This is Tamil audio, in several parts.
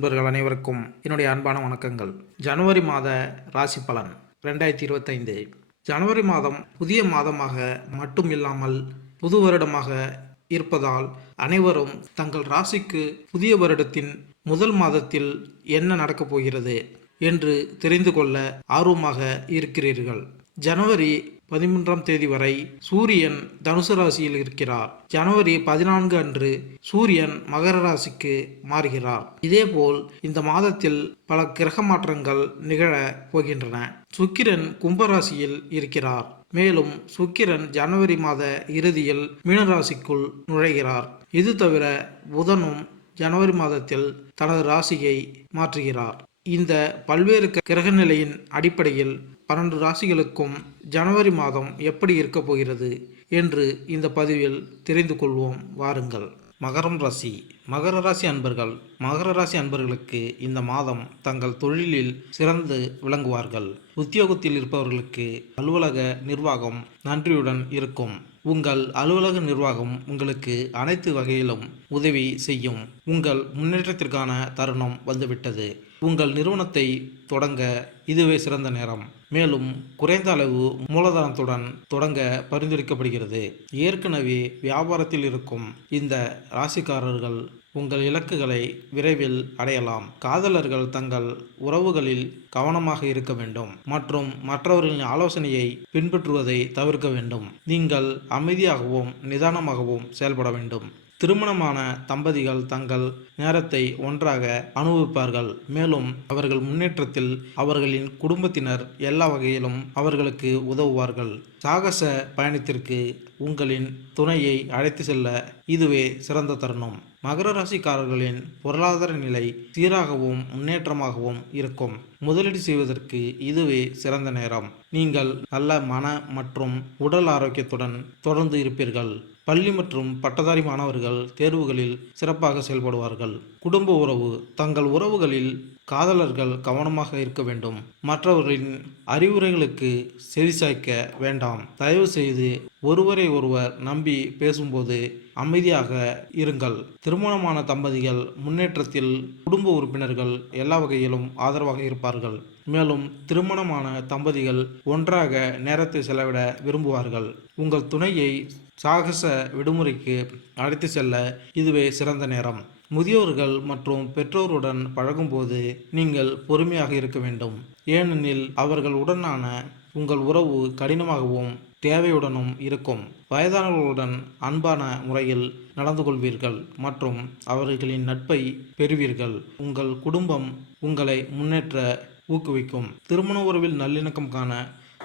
நண்பர்கள் அனைவருக்கும் என்னுடைய அன்பான வணக்கங்கள். ஜனவரி மாத ராசி பலன் ரெண்டாயிரத்தி இருபத்தைந்து. ஜனவரி மாதம் புதிய மாதமாக மட்டும் இல்லாமல் புது வருடமாக இருப்பதால் அனைவரும் தங்கள் ராசிக்கு புதிய வருடத்தின் முதல் மாதத்தில் என்ன நடக்கப் போகிறது என்று தெரிந்து கொள்ள ஆர்வமாக இருக்கிறீர்கள். ஜனவரி பதிமூன்றாம் தேதி வரை சூரியன் தனுசு ராசியில் இருக்கிறார். ஜனவரி பதினான்கு அன்று சூரியன் மகர ராசிக்கு மாறுகிறார். இதேபோல் இந்த மாதத்தில் பல கிரக மாற்றங்கள் நிகழ போகின்றன. சுக்கிரன் கும்பராசியில் இருக்கிறார். மேலும் சுக்கிரன் ஜனவரி மாத இறுதியில் மீனராசிக்குள் நுழைகிறார். இது தவிர புதனும் ஜனவரி மாதத்தில் தனது ராசியை மாற்றுகிறார். இந்த பல்வேறு கிரக நிலையின் அடிப்படையில் பன்னெண்டு ராசிகளுக்கும் ஜனவரி மாதம் எப்படி இருக்கப் போகிறது என்று இந்த பதிவில் தெரிந்து கொள்வோம். வாருங்கள். மகரம் ராசி. மகர ராசி அன்பர்கள் மகர ராசி அன்பர்களுக்கு இந்த மாதம் தங்கள் தொழிலில் சிறந்து விளங்குவார்கள். உத்தியோகத்தில் இருப்பவர்களுக்கு அலுவலக நிர்வாகம் நன்றியுடன் இருக்கும். உங்கள் அலுவலக நிர்வாகம் உங்களுக்கு அனைத்து வகையிலும் உதவி செய்யும். உங்கள் முன்னேற்றத்திற்கான தருணம் வந்துவிட்டது. உங்கள் நிறுவனத்தை தொடங்க இதுவே சிறந்த நேரம். மேலும் குறைந்த அளவு மூலதனத்துடன் தொடங்க பரிந்துரைக்கப்படுகிறது. ஏற்கனவே வியாபாரத்தில் இருக்கும் இந்த ராசிக்காரர்கள் உங்கள் இலக்குகளை விரைவில் அடையலாம். காதலர்கள் தங்கள் உறவுகளில் கவனமாக இருக்க வேண்டும். மற்றும் மற்றவர்களின் ஆலோசனையை பின்பற்றுவதை தவிர்க்க வேண்டும். நீங்கள் அமைதியாகவும் நிதானமாகவும் செயல்பட வேண்டும். திருமணமான தம்பதிகள் தங்கள் நேரத்தை ஒன்றாக அனுபவிப்பார்கள். மேலும் அவர்கள் முன்னேற்றத்தில் அவர்களின் குடும்பத்தினர் எல்லா வகையிலும் அவர்களுக்கு உதவுவார்கள். சாகச பயணத்திற்கு உங்களின் துணையை அழைத்து செல்ல இதுவே சிறந்த தருணம். மகர ராசிக்காரர்களின் பொருளாதார நிலை சீராகவும் முன்னேற்றமாகவும் இருக்கும். முதலீடு செய்வதற்கு இதுவே சிறந்த நேரம். நீங்கள் நல்ல மன மற்றும் உடல் ஆரோக்கியத்துடன் தொடர்ந்து இருப்பீர்கள். பள்ளி மற்றும் பட்டதாரி மாணவர்கள் தேர்வுகளில் சிறப்பாக செயல்படுவார்கள். குடும்ப உறவு தங்கள் உறவுகளில் காதலர்கள் கவனமாக இருக்க வேண்டும். மற்றவர்களின் அறிவுரைகளுக்கு செவிசாய்க்க வேண்டாம். தயவு செய்து ஒருவரை ஒருவர் நம்பி பேசும்போது அமைதியாக இருங்கள். திருமணமான தம்பதிகள் முன்னேற்றத்தில் குடும்ப உறுப்பினர்கள் எல்லா வகையிலும் ஆதரவாக இருப்பார்கள். மேலும் திருமணமான தம்பதிகள் ஒன்றாக நேரத்தை செலவிட விரும்புவார்கள். உங்கள் துணையை சாகச விடுமுறைக்கு அழைத்து செல்ல இதுவே சிறந்த நேரம். முதியோர்கள் மற்றும் பெற்றோருடன் பழகும்போது நீங்கள் பொறுமையாக இருக்க வேண்டும். ஏனெனில் அவர்கள் உடனான உங்கள் உறவு கடினமாகவும் தேவையுடனும் இருக்கும். வயதானவர்களுடன் அன்பான முறையில் நடந்து கொள்வீர்கள் மற்றும் அவர்களின் நட்பை பெறுவீர்கள். உங்கள் குடும்பம் உங்களை முன்னேற்ற ஊக்குவிக்கும். திருமண உறவில் நல்லிணக்கம் காண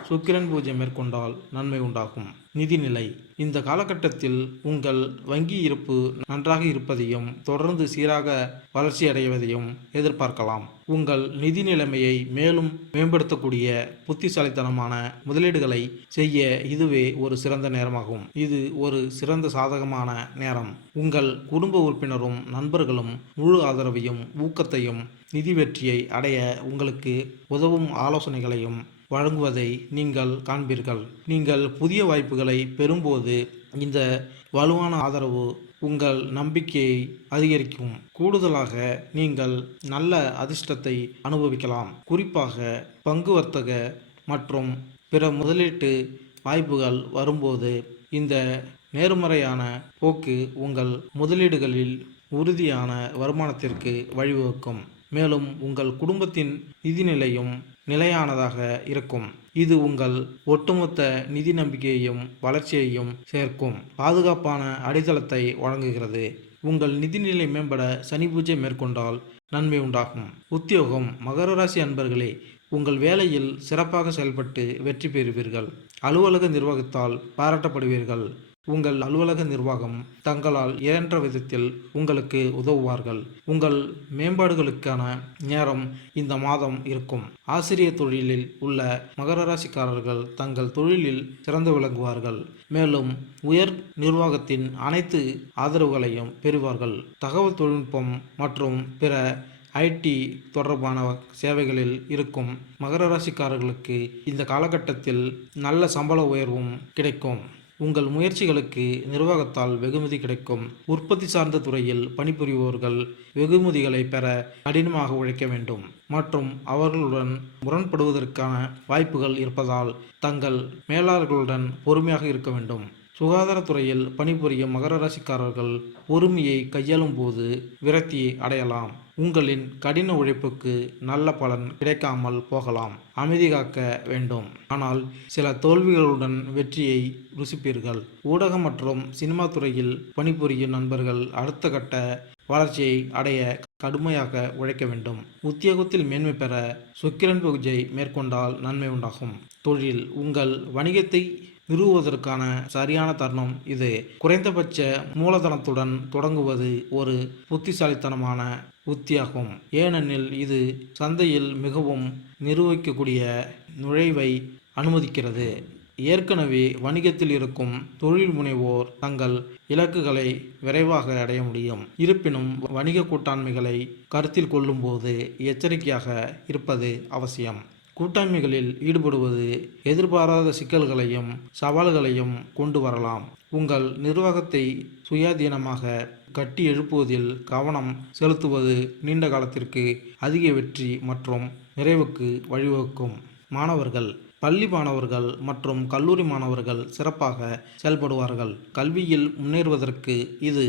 சுக்கிரன் பூஜை மேற்கொண்டால் நன்மை உண்டாகும். நிதிநிலை இந்த காலகட்டத்தில் உங்கள் வங்கி இருப்பு நன்றாக இருப்பதையும் தொடர்ந்து சீராக வளர்ச்சி அடைவதையும் எதிர்பார்க்கலாம். உங்கள் நிதி நிலைமையை மேலும் மேம்படுத்தக்கூடிய புத்திசாலித்தனமான முதலீடுகளை செய்ய இதுவே ஒரு சிறந்த நேரமாகும். இது ஒரு சிறந்த சாதகமான நேரம். உங்கள் குடும்ப உறுப்பினரும் நண்பர்களும் முழு ஆதரவையும் ஊக்கத்தையும் நிதி வெற்றியை அடைய உங்களுக்கு உதவும் ஆலோசனைகளையும் வழங்குவதை நீங்கள் காண்பீர்கள். நீங்கள் புதிய வாய்ப்புகளை பெறும்போது இந்த வலுவான ஆதரவு உங்கள் நம்பிக்கையை அதிகரிக்கும். கூடுதலாக நீங்கள் நல்ல அதிர்ஷ்டத்தை அனுபவிக்கலாம். குறிப்பாக பங்கு வர்த்தக மற்றும் பிற முதலீட்டு வாய்ப்புகள் வரும்போது இந்த நேர்மறையான போக்கு உங்கள் முதலீடுகளில் உறுதியான வருமானத்திற்கு வழிவகுக்கும். மேலும் உங்கள் குடும்பத்தின் நிதிநிலையும் நிலையானதாக இருக்கும். இது உங்கள் ஒட்டுமொத்த நிதி நம்பிக்கையையும் வளர்ச்சியையும் சேர்க்கும். பாதுகாப்பான அடித்தளத்தை வழங்குகிறது. உங்கள் நிதிநிலை மேம்பட சனி பூஜை மேற்கொண்டால் நன்மை உண்டாகும். உத்தியோகம் மகர ராசி அன்பர்களே உங்கள் வேலையில் சிறப்பாக செயல்பட்டு வெற்றி பெறுவீர்கள். அலுவலக நிர்வாகத்தால் பாராட்டப்படுவீர்கள். உங்கள் அலுவலக நிர்வாகம் தங்களால் இயன்ற விதத்தில் உங்களுக்கு உதவுவார்கள். உங்கள் மேம்பாடுகளுக்கான நேரம் இந்த மாதம் இருக்கும். ஆசிரியர் தொழிலில் உள்ள மகர ராசிக்காரர்கள் தங்கள் தொழிலில் சிறந்து விளங்குவார்கள். மேலும் உயர் நிர்வாகத்தின் அனைத்து ஆதரவுகளையும் பெறுவார்கள். தகவல் தொழில்நுட்பம் மற்றும் பிற ஐடி தொடர்பான சேவைகளில் இருக்கும் மகர ராசிக்காரர்களுக்கு இந்த காலகட்டத்தில் நல்ல சம்பள உயர்வும் கிடைக்கும். உங்கள் முயற்சிகளுக்கு நிர்வாகத்தால் வெகுமதி கிடைக்கும். உற்பத்தி சார்ந்த துறையில் பணிபுரிவோர்கள் வெகுமதிகளை பெற கடினமாக உழைக்க வேண்டும். மற்றும் அவர்களுடன் முரண்படுவதற்கான வாய்ப்புகள் இருப்பதால் தங்கள் மேலாளர்களுடன் பொறுமையாக இருக்க வேண்டும். சுகாதாரத்துறையில் பணிபுரியும் மகர ராசிக்காரர்கள் பொறுமையை கையாளும் போது விரக்தியை அடையலாம். உங்களின் கடின உழைப்புக்கு நல்ல பலன் கிடைக்காமல் போகலாம். அமைதி காக்க வேண்டும். ஆனால் சில தோல்விகளுடன் வெற்றியை ருசிப்பீர்கள். ஊடகம் மற்றும் சினிமா துறையில் பணிபுரியும் நண்பர்கள் அடுத்த கட்ட வளர்ச்சியை அடைய கடுமையாக உழைக்க வேண்டும். உத்தியோகத்தில் மேன்மை பெற சுக்கிரன் பூஜை மேற்கொண்டால் நன்மை உண்டாகும். தொழில் உங்கள் வணிகத்தை நிறுவுவதற்கான சரியான தருணம் இது. குறைந்தபட்ச மூலதனத்துடன் தொடங்குவது ஒரு புத்திசாலித்தனமான உத்தியாகும். ஏனெனில் இது சந்தையில் மிகவும் நிர்வகிக்கக்கூடிய நுழைவை அனுமதிக்கிறது. ஏற்கனவே வணிகத்தில் இருக்கும் தொழில் முனைவோர் தங்கள் இலக்குகளை விரைவாக அடைய முடியும். இருப்பினும் வணிக கூட்டாண்மைகளை கருத்தில் கொள்ளும்போது எச்சரிக்கையாக இருப்பது அவசியம். கூட்டாண்மைகளில் ஈடுபடுவது எதிர்பாராத சிக்கல்களையும் சவால்களையும் கொண்டு வரலாம். உங்கள் நிர்வாகத்தை சுயாதீனமாக கட்டி எழுப்புவதில் கவனம் செலுத்துவது நீண்ட காலத்திற்கு அதிக வெற்றி மற்றும் நிறைவுக்கு வழிவகுக்கும். மாணவர்கள் பள்ளி மாணவர்கள் மற்றும் கல்லூரி மாணவர்கள் சிறப்பாக செயல்படுவார்கள். கல்வியில் முன்னேறுவதற்கு இது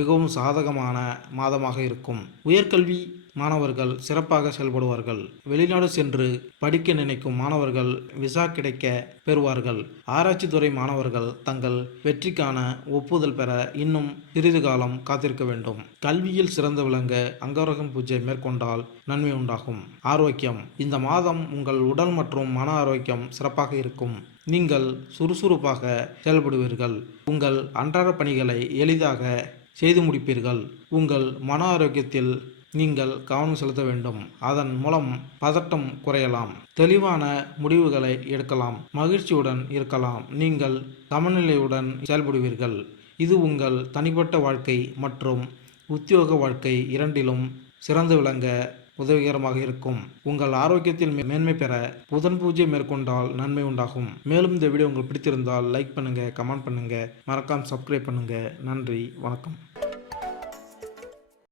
மிகவும் சாதகமான மாதமாக இருக்கும். உயர்கல்வி மாணவர்கள் சிறப்பாக செயல்படுவார்கள். வெளிநாடு சென்று படிக்க நினைக்கும் மாணவர்கள் விசா கிடைக்க பெறுவார்கள். ஆராய்ச்சித்துறை மாணவர்கள் தங்கள் வெற்றிக்கான ஒப்புதல் பெற இன்னும் சிறிது காலம் காத்திருக்க வேண்டும். கல்வியில் சிறந்து விளங்க அங்கரகம் பூஜை மேற்கொண்டால் நன்மை உண்டாகும். ஆரோக்கியம். இந்த மாதம் உங்கள் உடல் மற்றும் மன ஆரோக்கியம் சிறப்பாக இருக்கும். நீங்கள் சுறுசுறுப்பாக செயல்படுவீர்கள். உங்கள் அன்றாட பணிகளை எளிதாக செய்து முடிப்பீர்கள். உங்கள் மன ஆரோக்கியத்தில் நீங்கள் கவனம் செலுத்த வேண்டும். அதன் மூலம் பதட்டம் குறையலாம். தெளிவான முடிவுகளை எடுக்கலாம். மகிழ்ச்சியுடன் இருக்கலாம். நீங்கள் சமநிலையுடன் செயல்படுவீர்கள். இது உங்கள் தனிப்பட்ட வாழ்க்கை மற்றும் உத்தியோக வாழ்க்கை இரண்டிலும் சிறந்து விளங்க உதவிகரமாக இருக்கும். உங்கள் ஆரோக்கியத்தில் மேன்மை பெற புதன் பூஜை மேற்கொண்டால் நன்மை உண்டாகும். மேலும் இந்த வீடியோ உங்களுக்கு பிடித்திருந்தால் லைக் பண்ணுங்கள் கமெண்ட் பண்ணுங்கள் மறக்காமல் சப்ஸ்கிரைப் பண்ணுங்கள் நன்றி வணக்கம்.